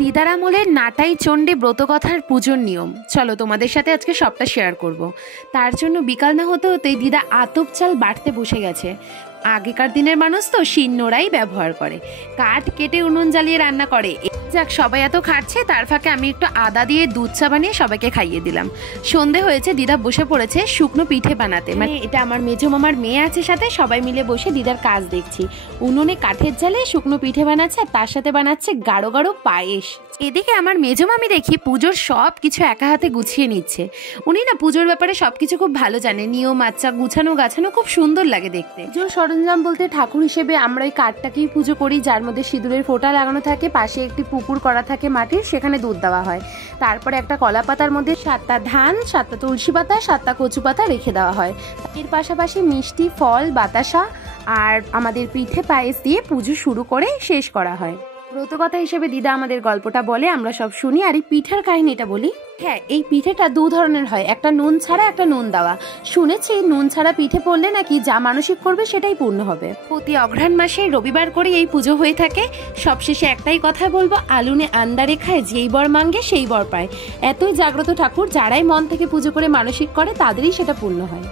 দিদার আমলের নাটাই চণ্ডী ব্রতকথার পুজোর নিয়ম চলো তোমাদের সাথে আজকে সবটা শেয়ার করব। তার জন্য বিকাল না হতে হতেই দিদা আতপ চাল বাটতে বসে গেছে। আগেকার দিনের মানুষ তো শিলনোড়াই ব্যবহার করে, কাঠ কেটে উনুন জ্বালিয়ে রান্না করে। যাক, সবাই এত খাচ্ছে, তার ফাঁকে আমি একটু আদা দিয়ে দুধ চা বানিয়ে সবাইকে খাইয়ে দিলাম। সন্ধে হয়েছে, দিদা বসে পড়েছে শুকনো পিঠে বানাতে। মানে এটা আমার মেজো মামার মেয়ে আছে সাথে, সবাই মিলে বসে দিদার কাজ দেখছি। উনুনে কাঠের জালে শুকনো পিঠে বানাচ্ছে, আর তার সাথে বানাচ্ছে গাঢ় গাঢ় পায়েস। এদিকে আমার মেজো মামি দেখি পুজোর সব কিছু একা হাতে গুছিয়ে নিচ্ছে। উনি না পুজোর ব্যাপারে সবকিছু খুব ভালো জানে, নিয়ম আচ্ছা গুছানো গাছানো খুব সুন্দর লাগে দেখতে। পুজোর সরঞ্জাম বলতে ঠাকুর হিসেবে আমরা ওই কাঠটাকেই পুজো করি, যার মধ্যে সিঁদুরের ফোঁটা লাগানো থাকে, পাশে একটি পুকুর করা থাকে মাটির, সেখানে দুধ দেওয়া হয়। তারপরে একটা কলা পাতার মধ্যে 7টা ধান, 7টা তুলসী পাতা, 7টা কচু পাতা রেখে দেওয়া হয়। এর পাশাপাশি মিষ্টি, ফল, বাতাসা আর আমাদের পিঠে পায়েস দিয়ে পুজো শুরু করে শেষ করা হয়। ব্রতকথা হিসেবে দিদা আমাদের গল্পটা বলে, আমরা সব শুনি। আর এই পিঠার কাহিনীটা বলি। হ্যাঁ, এই পিঠেটা 2 ধরনের হয়, একটা নুন ছাড়া, একটা নুন দেওয়া। শুনেছি নুন ছাড়া পিঠে পড়লে নাকি যা মানসিক করবে সেটাই পূর্ণ হবে। প্রতি অঘ্রাণ মাসে রবিবার করে এই পুজো হয়ে থাকে। সবশেষে একটাই কথা বলবো, আলুনে আন্ডারে খায়, যেই বর মাঙ্গে সেই বর পায়। এতই জাগ্রত ঠাকুর, যারাই মন থেকে পুজো করে মানসিক করে তাদেরই সেটা পূর্ণ হয়।